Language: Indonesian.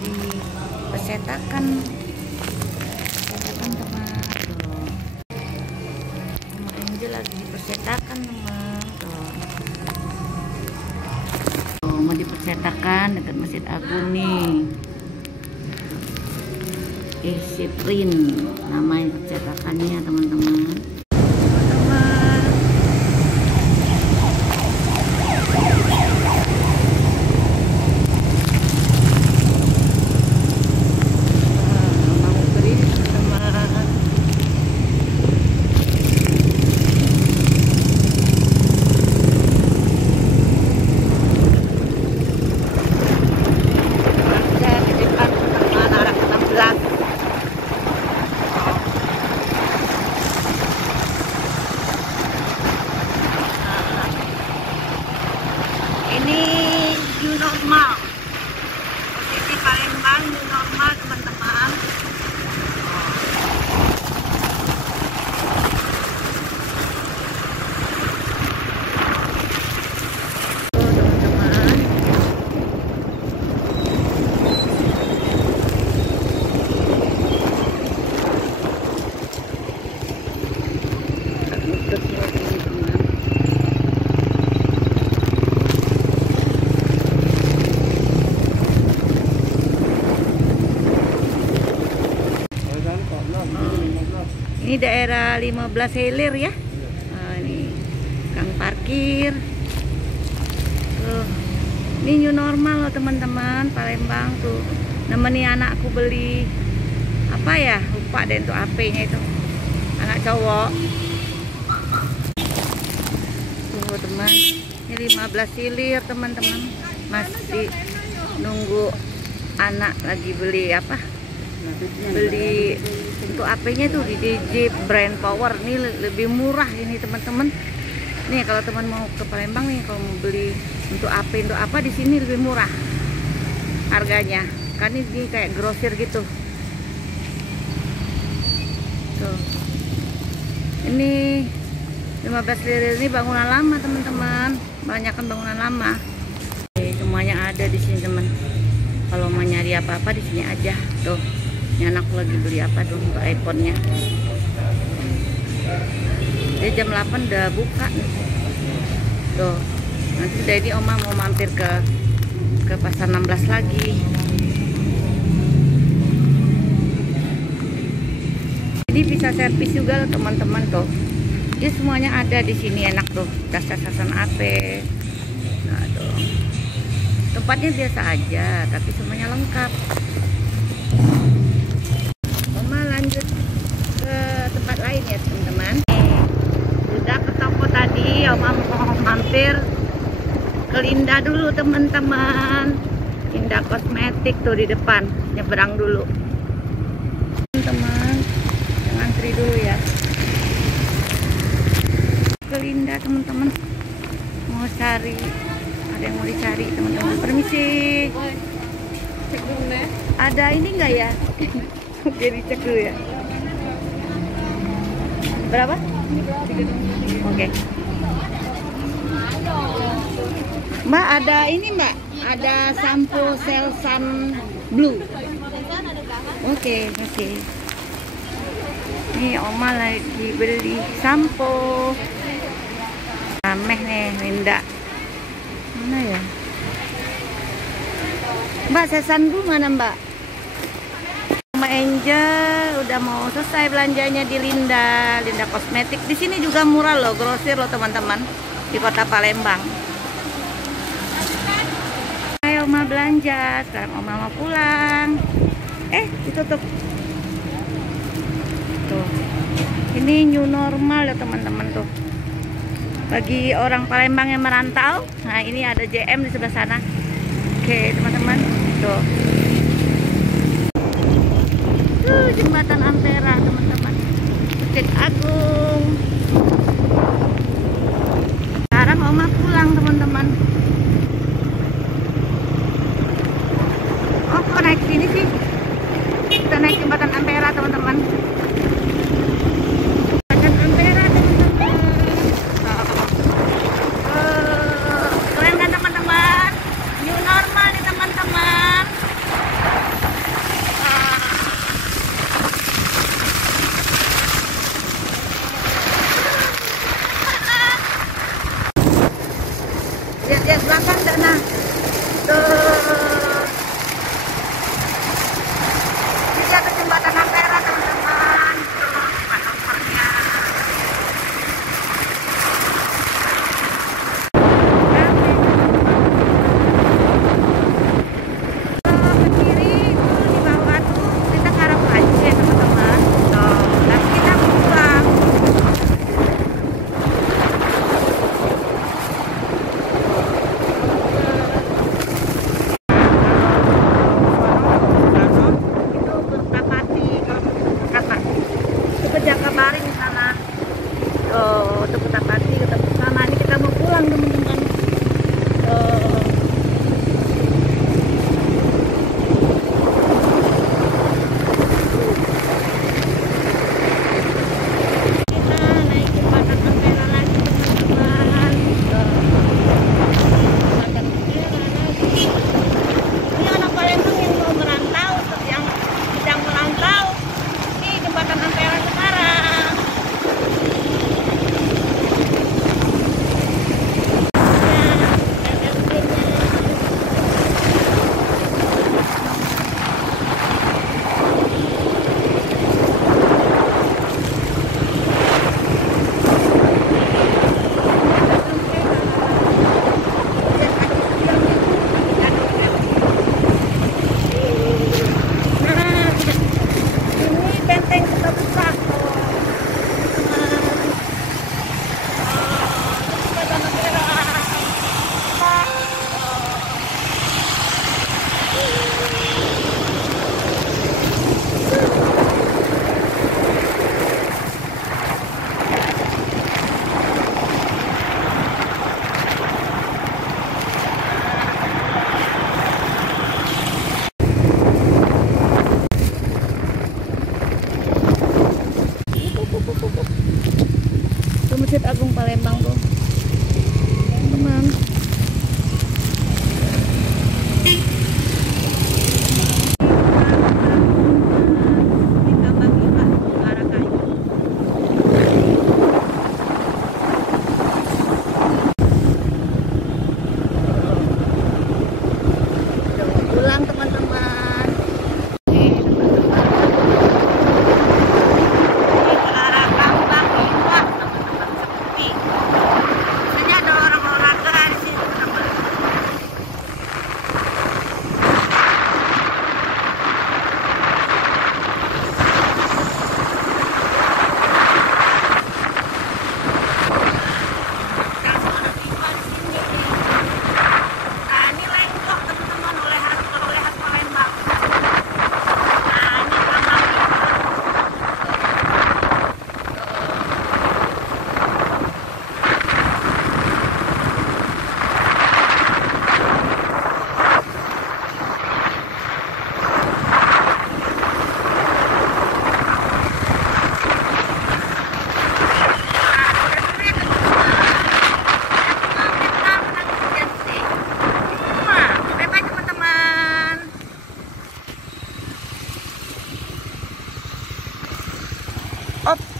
di persetakan teman. Tuh. Sama Angel lagi di persetakan teman. Tuh. Tuh, mau di persetakan dekat Masjid Agung nih. Siprin namanya percetakannya teman-teman. Ini new normal, posisi Palembang new normal teman-teman. Ini daerah 15 Hilir ya. Ini kang parkir. Tuh. Ini new normal loh teman-teman, Palembang tuh. Nemeni anakku beli apa ya? Lupa deh untuk AP-nya itu. Anak cowok. Tuh teman, ini 15 Hilir teman-teman. Masih nunggu anak lagi beli apa? Beli untuk AP-nya tuh di DJ Brand Power. Ini lebih murah ini teman-teman. Nih kalau teman mau ke Palembang nih, kalau mau beli untuk AP untuk apa di sini lebih murah harganya. Kan ini kayak grosir gitu. Tuh. Ini 15 Hilir ini bangunan lama teman-teman. Banyakkan bangunan lama. Semuanya ada di sini teman. Kalau mau nyari apa-apa di sini aja. Tuh. Ini anakku lagi beli apa tuh untuk iPhone-nya. Dia jam 8 udah buka nih. Tuh. Nanti dari Oma mau mampir ke pasar 16 lagi. Ini bisa servis juga teman-teman tuh. Dia semuanya ada di sini, enak tuh. Tas-tasan AP. Nah, tuh. Tempatnya biasa aja, tapi semuanya lengkap. Lanjut ke tempat lain ya teman-teman. Udah ke toko tadi, Oma mau mampir ke Linda dulu teman-teman. Linda kosmetik tuh di depan, nyebrang dulu teman-teman, jangan antri dulu ya. Ke Linda teman-teman, mau cari, ada yang mau dicari teman-teman. Permisi, ada ini enggak ya? Oke, dicek dulu ya. Berapa? Oke. Mbak, ada ini Mbak, ada sampo Selsun Blue. Oke, oke. Nih Oma lagi beli sampo. Rameh nih Linda. Mana ya? Mbak, Selsun Blue mana Mbak? Angel udah mau selesai belanjanya di Linda kosmetik. Di sini juga murah loh, grosir loh teman-teman, di kota Palembang. Ayo Oma belanja, sekarang Oma mau pulang. Ditutup. Tuh. Ini new normal ya teman-teman tuh. Bagi orang Palembang yang merantau, nah ini ada JM di sebelah sana. Oke teman-teman, tuh. Jembatan Ampera teman-teman, Masjid Agung. Sekarang Oma pulang teman-teman. Oh kok naik sini sih? Kita naik jembatan Ampera teman-teman. Jembatan Ampera teman-teman. Keren kan teman-teman? New normal nih teman-teman. lari di sana. Oh, untuk kita pagi ketemu sana. Ini kita mau pulang teman-teman. Oh. Kita naik jembatan Ampera lagi teman-teman. Jembatan Ampera lagi. Ini anak Palembang yang mau merantau, yang sedang merantau. Ini jembatan Ampera sekarang. Itu Masjid Agung Palembang tuh, teman. Kita bagi Pak arah kayu. Udah mau pulang teman-teman. Op.